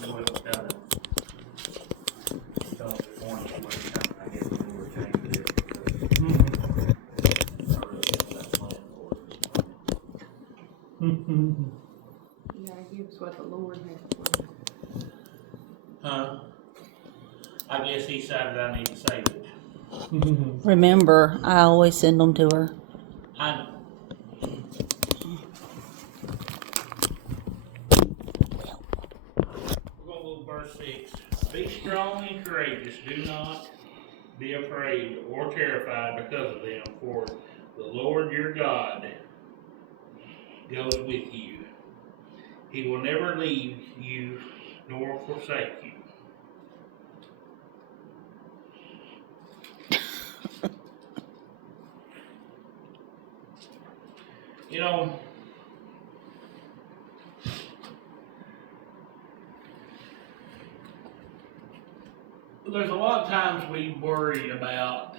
Well, it's on this morning, I guess we were changing it because I really got that plan for it. You gotta give us what the Lord has planned. Huh? I guess he decided I need to save it. Remember, I always send them to her. I know. We're gonna go to verse 6. Be strong and courageous. Do not be afraid or terrified because of them, for the Lord your God goes with you. He will never leave you nor forsake you. You know, there's a lot of times we worry about,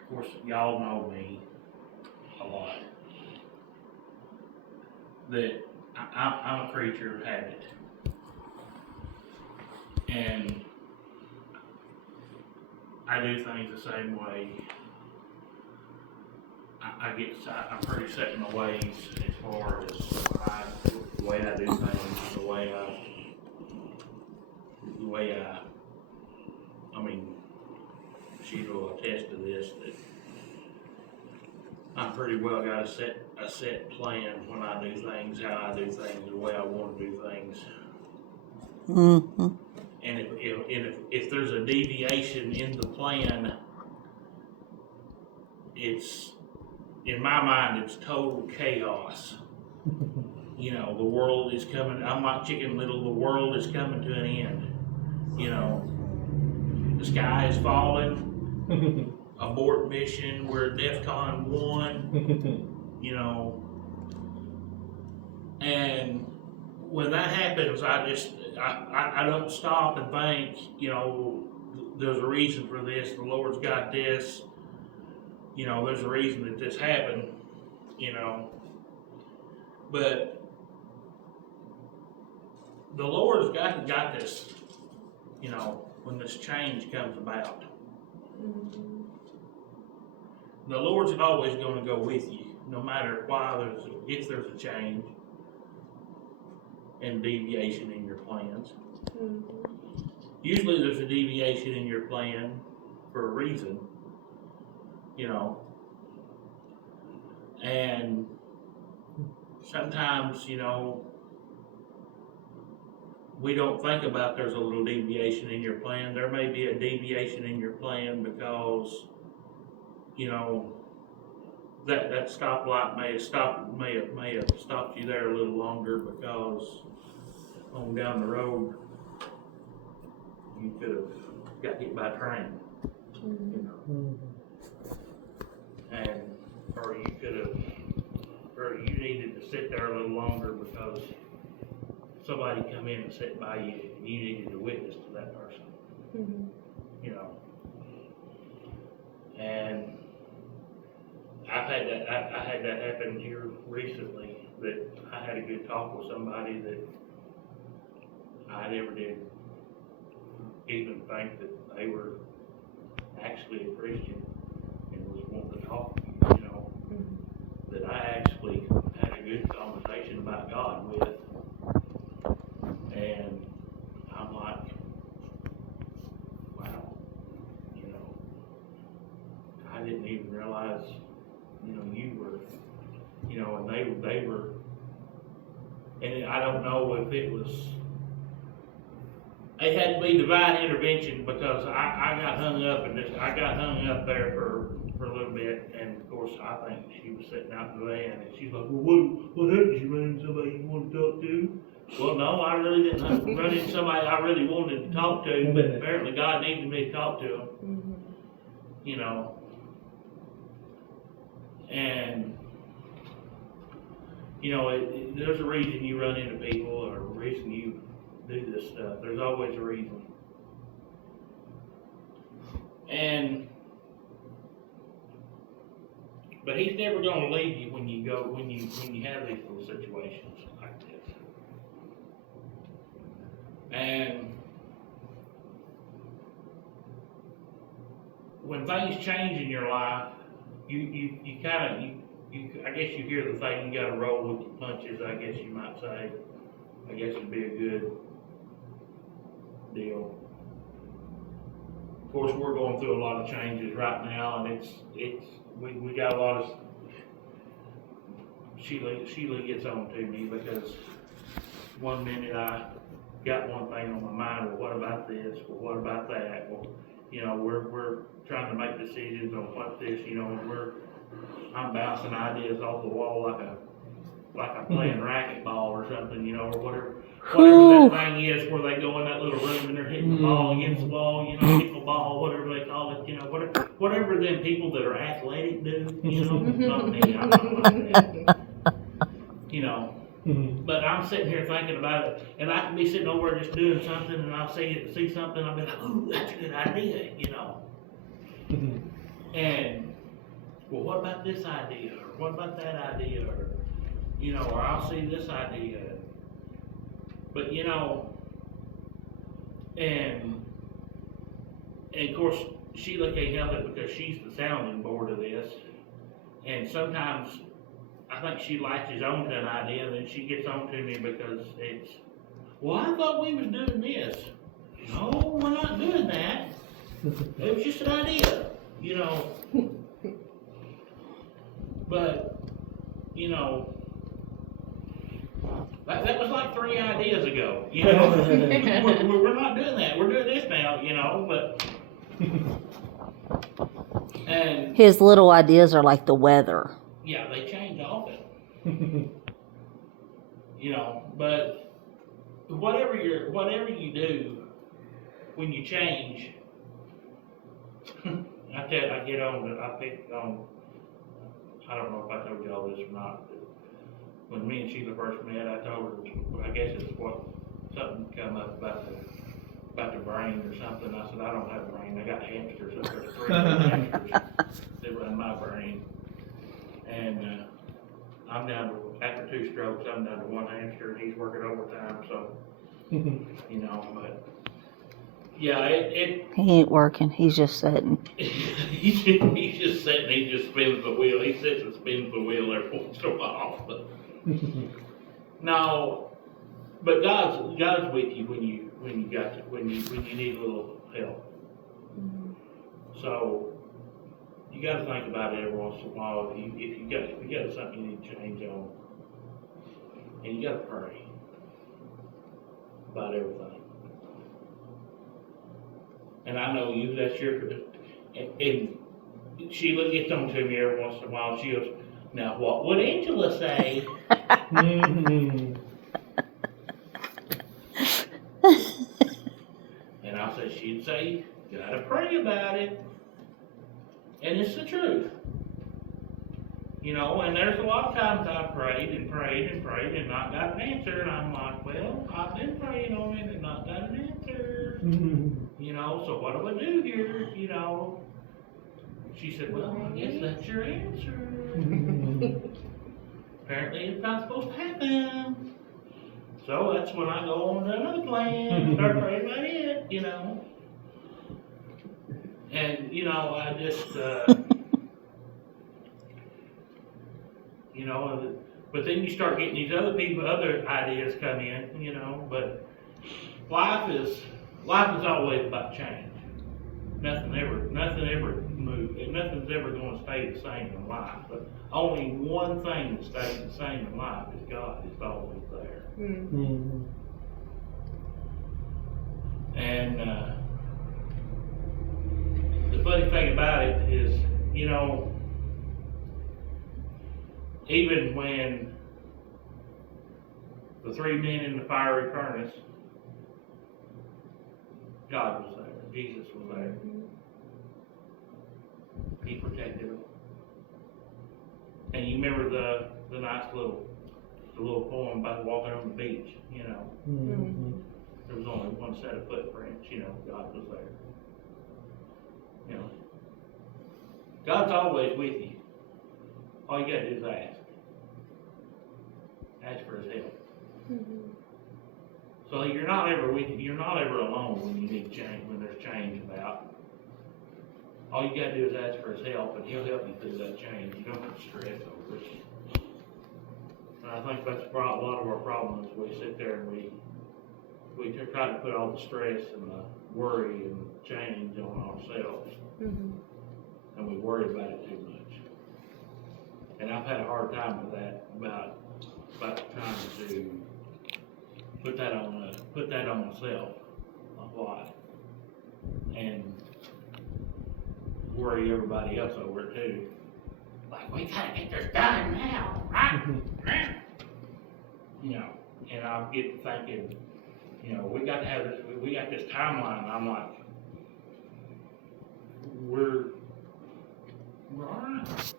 of course, y'all know me a lot, that I'm a creature of habit. And I do things the same way. I'm pretty set in my ways as far as the way I do things, I mean, she will attest to this, that I'm pretty well got a set plan when I do things, how I do things, the way I want to do things. Mm-hmm. And if there's a deviation in the plan, it's, in my mind, it's total chaos. You know, the world is coming, I'm like Chicken Little, the world is coming to an end. You know, the sky is falling, abort mission, we're at DEFCON 1, you know. And when that happens, I don't stop and think, you know, there's a reason for this, the Lord's got this, you know, there's a reason that this happened, you know. But the Lord's got this, you know, when this change comes about. The Lord's always going to go with you, no matter if there's a change and deviation in your plans. Usually there's a deviation in your plan for a reason, you know. And sometimes, you know, we don't think about there's a little deviation in your plan. There may be a deviation in your plan because, you know, that stoplight may have stopped you there a little longer because on down the road you could have got hit by a train, you know, and or you needed to sit there a little longer because somebody come in and sit by you and you needed to witness to that person, you know. And I had that happen here recently, that I had a good talk with somebody that I never did even think that they were actually a Christian and was wanting to talk, you know, that I actually had a good conversation about God with. And I'm like, wow, you know, I didn't even realize, you know, you were, you know, and they were, and I don't know if it was, it had to be divine intervention because I got hung up in this, I got hung up there for a little bit, and of course I think she was sitting out in the van and she's like, well, what happened? You ran into somebody you want to talk to? Well, no, I really didn't run into somebody I really wanted to talk to, but apparently God needed me to talk to him, you know. And, you know, there's a reason you run into people or a reason you do this stuff. There's always a reason. But he's never going to leave you when you have these little situations like this. when things change in your life, you kind of, I guess you hear the thing, you gotta roll with the punches, I guess you might say. I guess it'd be a good deal. Of course, we're going through a lot of changes right now, and we got a lot of, Sheila gets on to me because one minute I got one thing on my mind, well, what about this, well, what about that, well, you know, we're trying to make decisions on what this, you know, and I'm bouncing ideas off the wall like I'm playing racquetball or something, you know, or whatever that thing is where they go in that little room and they're hitting the ball against the wall, you know, pickleball, whatever they call it, you know, whatever them people that are athletic do, you know, not me, I'm not like that, you know. But I'm sitting here thinking about it, and I can be sitting over there just doing something, and I'll see something, I'll be like, ooh, that's a good idea, you know. And, well, what about this idea, or what about that idea, or, you know, or I'll see this idea. But, you know, and of course, Sheila can't help it because she's the sounding board of this, and sometimes I think she latches on to an idea, and then she gets on to me because it's, well, I thought we was doing this. No, we're not doing that. It was just an idea, you know. But, you know, that was like 3 ideas ago, you know. we're not doing that. We're doing this now, you know, but. And His little ideas are like the weather. yeah, they change often. You know, but whatever you do when you change, I get on, I pick on, I don't know if I told y'all this or not, but when me and Sheila first met, I told her, I guess it's something come up about the brain or something. I said, I don't have a brain, I got hamsters, so there's 3 hamsters that run my brain. And I'm down to, after 2 strokes, I'm down to 1 hamster, and he's working overtime, so, you know, but, yeah, He ain't working. He's just sitting. he's just sitting, he just spins the wheel, he sits and spins the wheel every once in a while, but, no, but God's with you when you need a little help. So, you gotta think about it every once in a while. If you got something you need to change on, and you gotta pray about everything. And I know that's and Sheila gets on to me every once in a while. She goes, now what would Angela say? And I said, she'd say, you gotta pray about it. And it's the truth. You know, and there's a lot of times I've prayed and not got an answer, and I'm like, well, I've been praying on it and not got an answer. You know, so what do I do here? You know. She said, well, I guess that's your answer. Apparently it's not supposed to happen. So that's when I go on to another plan and start praying about it, you know. And, you know, I just, you know, but then you start getting these other ideas come in, you know, but life is always about change. Nothing ever moves, and nothing's ever going to stay the same in life, but only one thing that stays the same in life is God is always there. And, the funny thing about it is, you know, even when the 3 men in the fiery furnace, God was there. Jesus was there. He protected them. And you remember the nice little poem about walking on the beach, you know. There was only one set of footprints, you know, God was there. You know. God's always with you. All you gotta do is ask. Ask for his help. So you're not ever alone when you need change, when there's change about. all you gotta do is ask for his help, and he'll help you through that change. You don't have to stress over it. And I think that's a lot of our problem is we sit there and we try to put all the stress and the worry and change on ourselves, and we worry about it too much. And I've had a hard time with that, about trying to put that on myself a lot, and worry everybody else over it too. Like, we gotta get this done now, right? You know, and I'll get thinking, you know, we got this timeline, and I'm like, we're alright.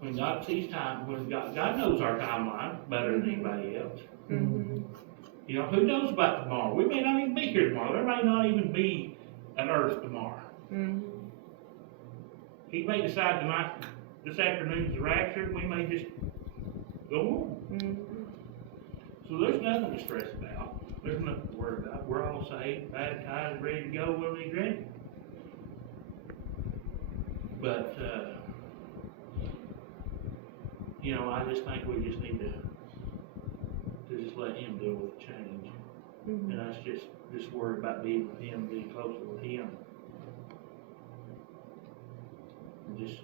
When God sees time, when God knows our timeline better than anybody else. You know, who knows about tomorrow? We may not even be here tomorrow. There may not even be an earth tomorrow. He may decide tonight, this afternoon's the rapture, and we may just go on. So there's nothing to stress about. There's nothing to worry about. We're all saved, baptized, ready to go when He's ready. But, you know, I just think we just need to just let Him deal with the change. And us just worry about being with Him, being closer with Him. And just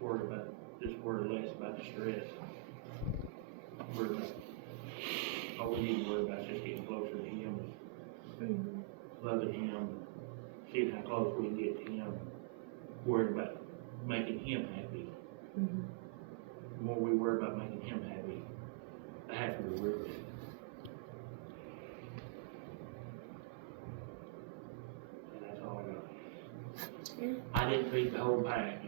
worry less about the stress. Worry about, all we need to worry about is just getting closer to Him, loving Him, seeing how close we can get to Him, worry about making Him happy. The more we worry about making Him happy, the happier we'll be. And that's all I got. I didn't read the whole package.